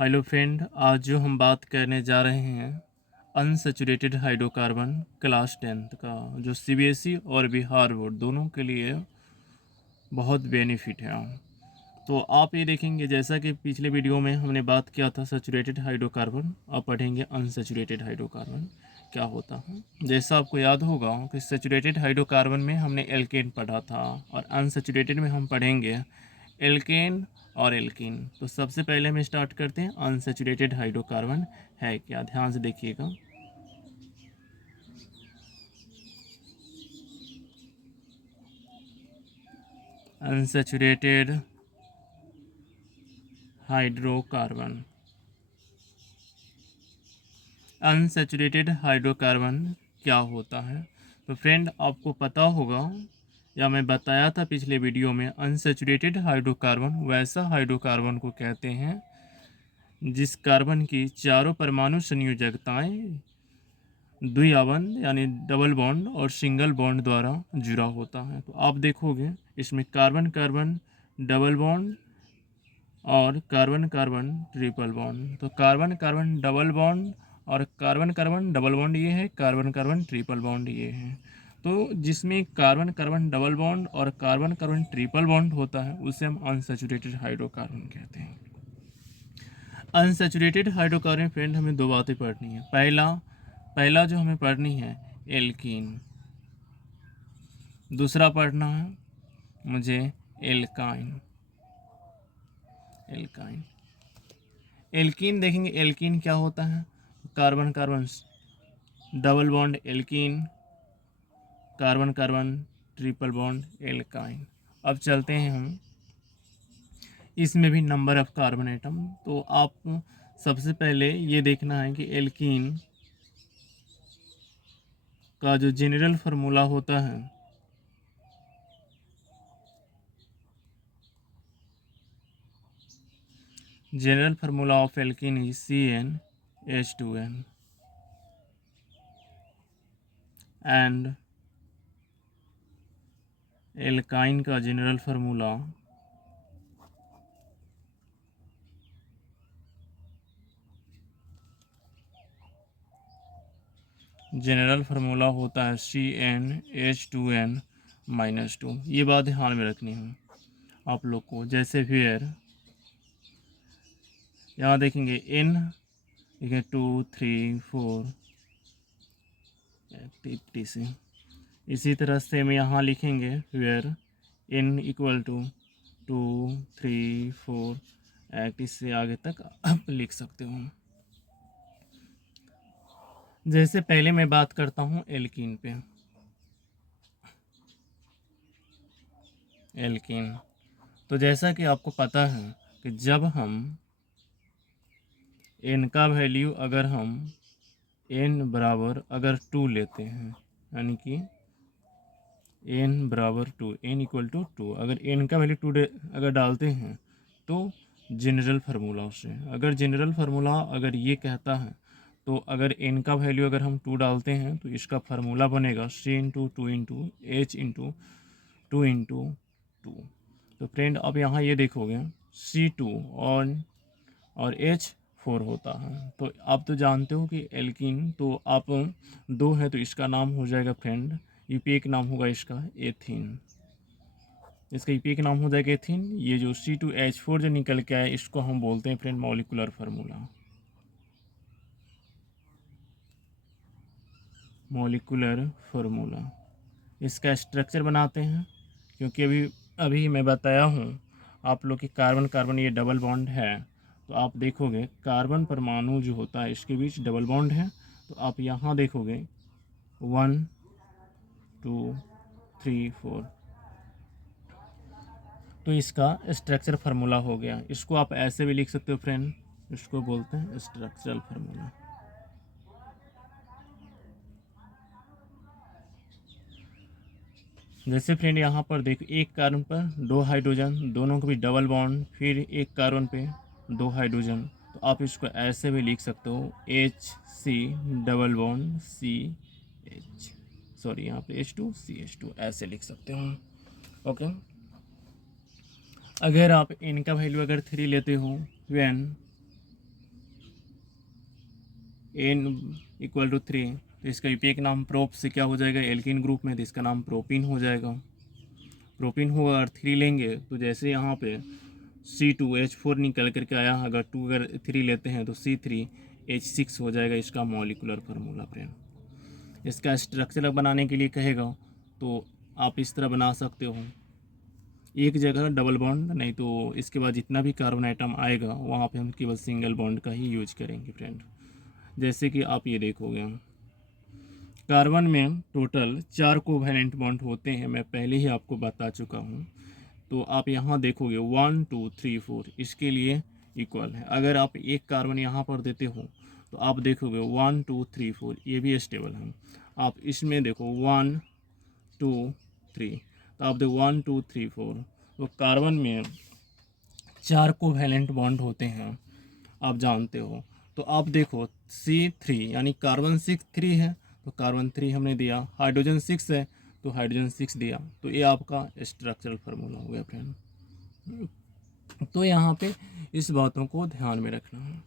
Hello friend, आज जो हम बात करने जा रहे हैं अनसैचुरेटेड हाइड्रोकार्बन क्लास 10th का, जो सीबीएसई और बिहार बोर्ड दोनों के लिए बहुत बेनिफिट है। तो आप ये देखेंगे, जैसा कि पिछले वीडियो में हमने बात किया था सैचुरेटेड हाइड्रोकार्बन, अब पढ़ेंगे अनसैचुरेटेड हाइड्रोकार्बन क्या होता है। जैसा आपको याद होगा कि सैचुरेटेड हाइड्रोकार्बन में हमने एल्केन पढ़ा था और अनसैचुरेटेड में हम पढ़ेंगे एल्केन और एल्कीन। तो सबसे पहले हम स्टार्ट करते हैं अनसैचुरेटेड हाइड्रोकार्बन है क्या। ध्यान से देखिएगा। अनसैचुरेटेड हाइड्रोकार्बन, अनसैचुरेटेड हाइड्रोकार्बन क्या होता है। तो फ्रेंड, आपको पता होगा या मैं बताया था पिछले वीडियो में, अनसैचुरेटेड हाइड्रोकार्बन वैसा हाइड्रोकार्बन को कहते हैं जिस कार्बन की चारों परमाणु संयोजकताएं द्विआबंध यानी डबल बॉन्ड और सिंगल बॉन्ड द्वारा जुड़ा होता है। तो आप देखोगे इसमें कार्बन कार्बन डबल बॉन्ड और कार्बन कार्बन ट्रिपल बॉन्ड। तो कार्बन कार्बन डबल बॉन्ड और कार्बन कार्बन डबल बॉन्ड ये है, कार्बन कार्बन ट्रिपल बॉन्ड ये है। तो जिसमें कार्बन कार्बन डबल बॉन्ड और कार्बन कार्बन ट्रिपल बॉन्ड होता है उसे हम अनसैचुरेटेड हाइड्रोकार्बन कहते हैं। अनसैचुरेटेड हाइड्रोकार्बन फ्रेंड, हमें दो बातें पढ़नी है। पहला जो हमें पढ़नी है एल्कीन, दूसरा पढ़ना है मुझे एल्काइन। एल्काइन एल्कीन देखेंगे, एल्कीन क्या होता है, carbon carbon double bond alkene, carbon carbon triple bond alkyne. अब चलते हैं हम, इसमें भी नंबर ऑफ कार्बन एटम। तो आप सबसे पहले ये देखना है कि एल्कीन का जो जनरल फार्मूला होता है, general formula of alkene is CnH2n and alkyne का जनरल फार्मूला होता है CnH2n-2। ये बात ध्यान में रखनी है आप लोग को। जैसे फिर यहाँ देखेंगे N, देखिए 2 3 4 एक्टिविटी से। इसी तरह से हम यहाँ लिखेंगे फिर N इक्वल टू 2 3 4 एक्ट, इससे आगे तक आप लिख सकते हो। जैसे पहले मैं बात करता हूँ एल्कीन पे। एल्कीन, तो जैसा कि आपको पता है कि जब हम n का वैल्यू अगर हम n बराबर अगर 2 लेते हैं, यानी कि n बराबर 2, n इक्वल टू 2, अगर n का वैल्यू 2 अगर डालते हैं तो जनरल फार्मूला से, अगर जनरल फार्मूला अगर ये कहता है, तो अगर n का वैल्यू अगर हम 2 डालते हैं तो इसका फार्मूला बनेगा C into 2 into H into 2 into 2। तो फ्रेंड, अब यहाँ ये देखोगे C2 और H4 होता है। तो आप तो जानते हो कि एल्कीन तो आप 2 है तो इसका नाम हो जाएगा फ्रेंड, यूपीए का नाम होगा इसका एथीन। इसका यूपीए का नाम हो जाएगा एथीन। ये जो C2H4 जो निकल के आया इसको हम बोलते हैं friend molecular formula. Molecular formula इसका स्ट्रक्चर बनाते हैं, क्योंकि अभी मैं बताया हूँ आप लोग कि कार्बन कार्बन ये डबल बॉन्ड है। तो आप देखोगे कार्बन परमाणु जो होता है इसके बीच डबल बॉन्ड है। तो आप यहाँ देखोगे 1 2 3 4, तो इसका स्ट्रक्चर फार्मूला हो गया। इसको आप ऐसे भी लिख सकते हो फ्रेंड, इसको बोलते हैं स्ट्रक्चरल फार्मूला। जैसे फ्रेंड यहाँ पर देखो, एक कार्बन पर 2 हाइड्रोजन, दोनों को भी डबल बॉन्ड, फिर एक कार्बन पे 2 हाइड्रोजन। तो आप इसको ऐसे भी लिख सकते हो HC double bond CH, sorry यहाँ पे H2 CH2 ऐसे लिख सकते हो। ओके, अगर आप इनका वैल्यू अगर 3 लेते हो, व्हेन एन इक्वल टू 3, तो इसका यूपीए का नाम प्रोप से क्या हो जाएगा, एल्किन ग्रुप में, तो इसका नाम प्रोपिन हो जाएगा। प्रोपिन होगा और 3 लेंगे तो जैसे यहाँ पे C2H4 निकल करके आया, अगर 2 अगर 3 लेते हैं तो C3H6 हो जाएगा इसका मॉलिकुलर फार्मूला फ्रेंड। इसका स्ट्रक्चर बनाने के लिए कहेगा तो आप इस तरह बना सकते हो, एक जगह डबल बॉन्ड, नहीं तो इसके बाद जितना भी कार्बन आइटम आएगा वहाँ पे हम केवल सिंगल बॉन्ड का ही यूज करेंगे फ्रेंड। जैसे कि आप ये देखोगे, कार्बन में टोटल 4 कोवैलेंट बॉन्ड होते हैं, मैं पहले ही आपको बता चुका हूँ। तो आप यहाँ देखोगे 1 2 3 4 इसके लिए इक्वल है। अगर आप एक कार्बन यहाँ पर देते हो तो आप देखोगे 1 2 3 4 ये भी स्टेबल है। आप इसमें देखो 1 2 3, तो आप देखो 1 2 3 4, तो कार्बन में 4 कोवैलेंट बॉन्ड होते हैं, आप जानते हो। तो आप देखो C3 यानी कार्बन 6 3 है, तो कार्बन 3 हमने दिया, हाइड्रोजन 6 है तो हाइड्रोजन 6 दिया, तो ये आपका स्ट्रक्चरल फार्मूला हो गया फ्रेंड। तो यहाँ पे इस बातों को ध्यान में रखना है।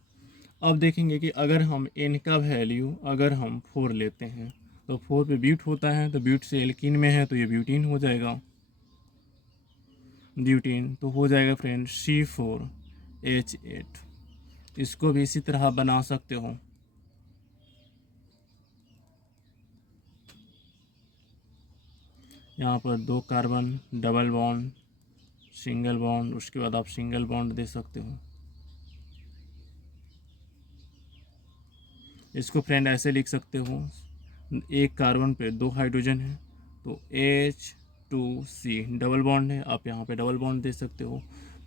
अब देखेंगे कि अगर हम n का वैल्यू अगर हम 4 लेते हैं तो 4 पे ब्यूट होता है, तो ब्यूट से एल्किन में है तो ये ब्यूटीन हो जाएगा, ब्यूटीन तो हो जाएगा फ्रेंड C4H8। इसको भी इसी तरह बना सकते हो, यहाँ पर 2 carbon double bond single bond, उसके बाद आप सिंगल बॉन्ड दे सकते हो। इसको फ्रेंड ऐसे लिख सकते हो, एक कार्बन पे 2 हाइड्रोजन है तो H2C डबल बॉन्ड है, आप यहाँ पे डबल बॉन्ड दे सकते हो।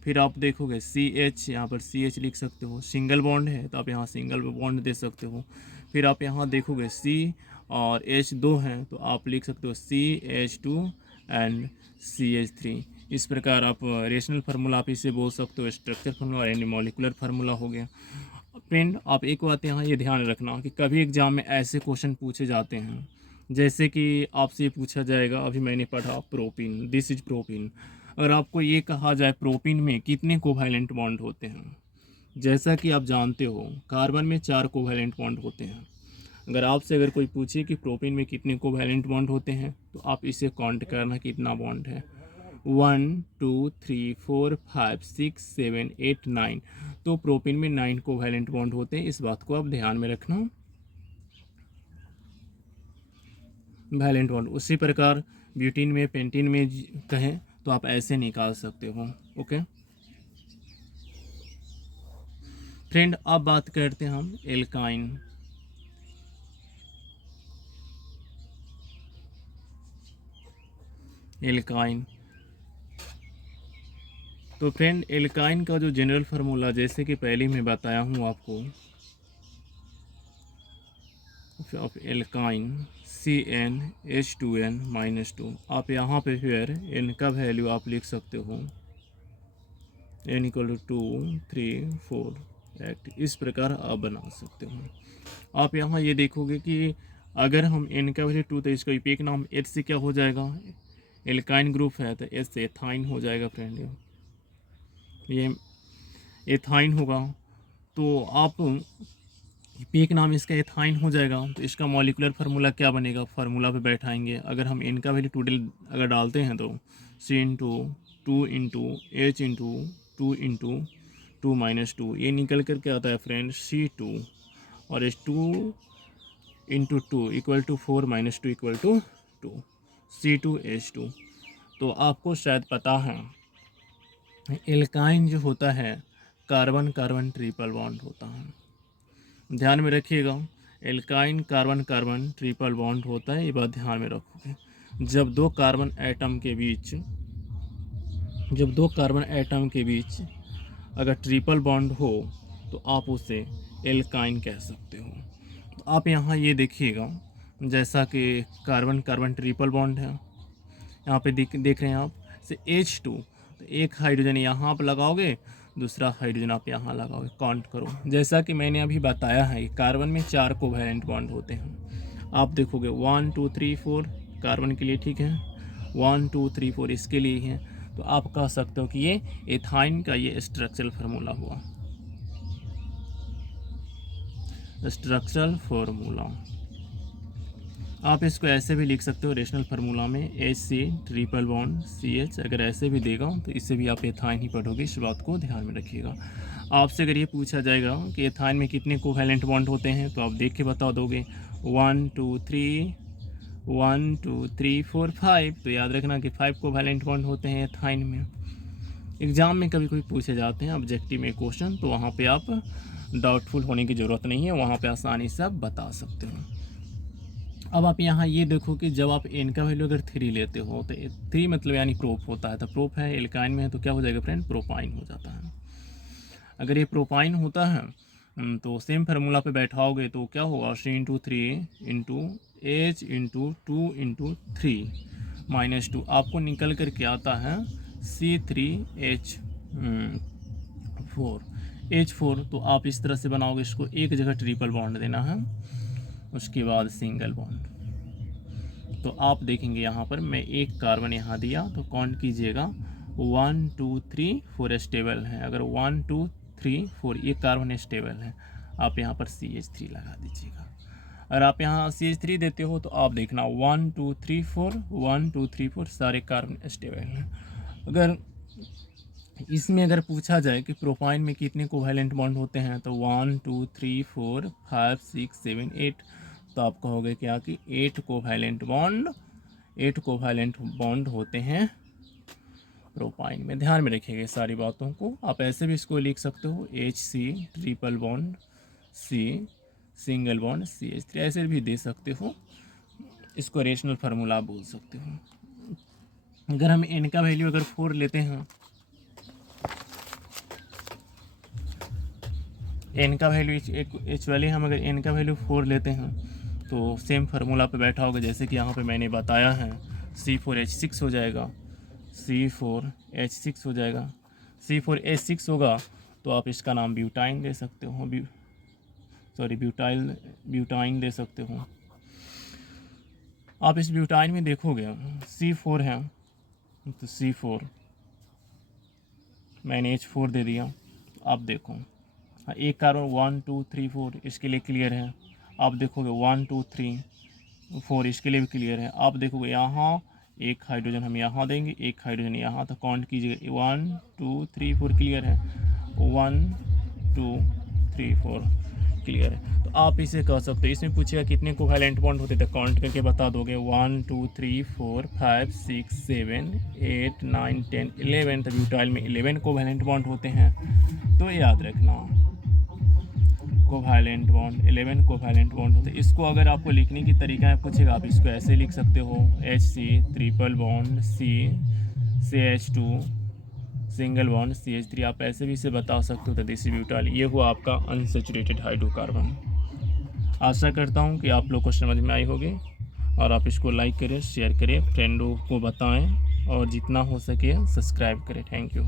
फिर आप देखोगे CH, यहाँ पर CH लिख सकते हो, सिंगल बॉन्ड है तो आप यहाँ सिंगल बॉन्ड दे सकते हो। फिर आप यहाँ देखोगे C और H2 हैं तो आप लिख सकते हो CH2 एंड CH3। इस प्रकार आप रेशनल फार्मूला आप इसे बोल सकते हो, स्ट्रक्चर फार्मूला यानी मॉलिकुलर फार्मूला हो गया। फ्रेंड आप एक बात यहाँ ये ध्यान रखना कि कभी एग्जाम में ऐसे क्वेश्चन पूछे जाते हैं, जैसे कि आपसे पूछा जाएगा, अभी मैंने पढ़ा प्रोपिन, दिस इज प्रोपिन। अगर आपको ये कहा जाए प्रोपिन में कितने कोवैलेंट बॉन्ड होते हैं, जैसा कि आप जानते हो कार्बन में 4 कोवैलेंट बॉन्ड होते हैं। अगर आपसे अगर कोई पूछे कि प्रोपिन में कितने कोवैलेंट बॉन्ड होते हैं तो आप इसे काउंट करना कितना बॉन्ड है, 1 2 3 4 5 6 7 8 9, तो प्रोपिन में 9 कोवैलेंट बॉन्ड होते हैं। इस बात को आप ध्यान में रखना, वैलेंट बॉन्ड। उसी प्रकार ब्यूटीन में पेंटीन में कहें तो आप ऐसे निकाल सकते हो। ओके फ्रेंड, अब बात करते हैं हम एल्काइन। एल्काइन तो फ्रेंड एल्काइन का जो जनरल फार्मूला जैसे कि पहले मैं बताया हूँ आपको, ऑफ एल्काइन CnH2n-2, आप यहाँ पे फिर n का वैल्यू आप लिख सकते हो n = 2 3 4 8, इस प्रकार आप बना सकते हो। आप यहाँ ये देखोगे कि अगर हम n का वैल्यू 2 तो इसका यूपीए का नाम H से क्या हो जाएगा, एल्काइन ग्रुप है तो H से एथाइन हो जाएगा फ्रेंड, ये एथाइन होगा। तो आप यूपीए का नाम इसका एथाइन हो जाएगा, तो इसका मॉलिकुलर फार्मूला क्या बनेगा, फार्मूला पे बैठाएंगे। अगर हम n का वैल्यू 2 अगर डालते हैं तो C/2 × H × 2 × 2 - 2, ये निकल कर के आता है फ्रेंड C2, और इस 2 × 2 = 4 - 2 = 2, C2H2। तो आपको शायद पता है एल्काइन जो होता है कार्बन कार्बन ट्रिपल बॉन्ड होता है, ध्यान में रखिएगा। Alkyne carbon carbon triple bond होता है, ये बात ध्यान में रखोगे। जब दो कार्बन एटम के बीच अगर ट्रिपल बॉन्ड हो तो आप उसे एल्काइन कह सकते हो। तो आप यहाँ ये देखिएगा, जैसा कि कार्बन कार्बन ट्रिपल बॉन्ड है, यहाँ पे देख रहे हैं आप से H2, तो एक हाइड्रोजन यहाँ आप लगाओगे, दूसरा हाइड्रोजन आप यहाँ लगाओगे, काउंट करो। जैसा कि मैंने अभी बताया है कि कार्बन में 4 कोवैलेंट बॉन्ड होते हैं। आप देखोगे 1 2 3 4 कार्बन के लिए, ठीक है, 1 2 3 4 इसके लिए है, तो आप कह सकते हो कि ये एथाइन का ये स्ट्रक्चरल फार्मूला हुआ। Structural formula. आप इसको ऐसे भी लिख सकते हो रेशनल फार्मूला में HC≡CH, अगर ऐसे भी देगा तो इससे भी आप एथाइन ही पढ़ोगे, इस बात को ध्यान में रखिएगा। आपसे अगर ये पूछा जाएगा कि एथाइन में कितने कोवैलेंट बॉन्ड होते हैं तो आप देख के बता दोगे 1 2 3 1 2 3 4 5, तो याद रखना कि 5 कोवैलेंट बॉन्ड होते हैं एथाइन में। एग्ज़ाम में कभी कोई पूछे जाते हैं ऑब्जेक्टिव में क्वेश्चन, तो वहाँ पे आप डाउटफुल होने की ज़रूरत नहीं है, वहाँ पे आसानी से आप बता सकते हो। अब आप यहाँ ये देखो कि जब आप एन का वैल्यू अगर 3 लेते हो तो 3 मतलब यानी प्रोप होता है, तो प्रोप है एल्काइन में है तो क्या हो जाएगा फ्रेंड, प्रोपाइन हो जाता है। अगर ये प्रोपाइन होता है तो सेम फार्मूला पे बैठाओगे तो क्या होगा, C≡3 - 2 आपको निकल कर के आता है C3H4। तो आप इस तरह से बनाओगे, इसको एक जगह ट्रिपल बॉन्ड देना है, उसके बाद सिंगल बॉन्ड। तो आप देखेंगे यहाँ पर मैं एक कार्बन यहाँ दिया तो काउंट कीजिएगा 1 2 3 4 स्टेबल है। अगर 1 2 3 4 ये कार्बन स्टेबल है, आप यहाँ पर CH3 लगा दीजिएगा। अगर आप यहाँ CH3 देते हो तो आप देखना 1 2 3 4 1 2 3 4 सारे कार्बन स्टेबल हैं। अगर इसमें अगर पूछा जाए कि प्रोपाइन में कितने कोवैलेंट बॉन्ड होते हैं तो 1 2 3 4 5 6 7 8, तो आप कहोगे क्या कि 8 कोवैलेंट बॉन्ड होते हैं प्रोपाइन में। ध्यान में रखिएगा सारी बातों को। आप ऐसे भी इसको लिख सकते हो HC≡C सिंगल बॉन्ड CH3, ऐसे भी दे सकते हो, इसको रेशनल फार्मूला बोल सकते हो। अगर हम n का वैल्यू अगर 4 लेते हैं, n का वैल्यू एक्चुअली हम अगर n का वैल्यू 4 लेते हैं तो सेम फार्मूला पे बैठा होगा, जैसे कि यहाँ पे मैंने बताया है C4H6 हो जाएगा, C4H6 हो जाएगा। C4H6 होगा तो आप इसका नाम ब्यूटाइन दे सकते हो, ब्यूटाइन दे सकते हो। आप इस ब्यूटाइन में देखोगे C4 है तो C4 मैंने H4 दे दिया। आप देखो एक कार्बन 1 2 3 4 इसके लिए क्लियर है। आप देखोगे 1 2 3 4 इसके लिए भी क्लियर है। आप देखोगे यहाँ एक हाइड्रोजन हम यहाँ देंगे, एक हाइड्रोजन यहाँ, तो काउंट कीजिएगा 1 2 3 4 क्लियर है, 1 2 3 4 क्लियर है। तो आप इसे कह सकते हो, इसमें पूछेगा कितने कोवैलेंट बॉन्ड होते थे, काउंट करके बता दोगे 1 2 3 4 5 6 7 8 9 10 11, तो ब्यूटाइल में 11 कोवैलेंट बॉन्ड होते हैं। तो याद रखना कोवैलेंट बॉन्ड 11 कोवैलेंट बॉन्ड होते हैं। इसको अगर आपको लिखने की तरीका है पूछेगा, आप इसको ऐसे लिख सकते हो HC≡CH2 सिंगल बॉन्ड CH3, आप ऐसे भी इसे बता सकते हो। तो दिस ब्यूटाइल, ये हुआ आपका अनसैचुरेटेड हाइड्रोकार्बन। आशा करता हूँ कि आप लोग को समझ में आई होगी, और आप इसको लाइक करें, शेयर करें, फ्रेंडों को बताएं, और जितना हो सके सब्सक्राइब करें। Thank you.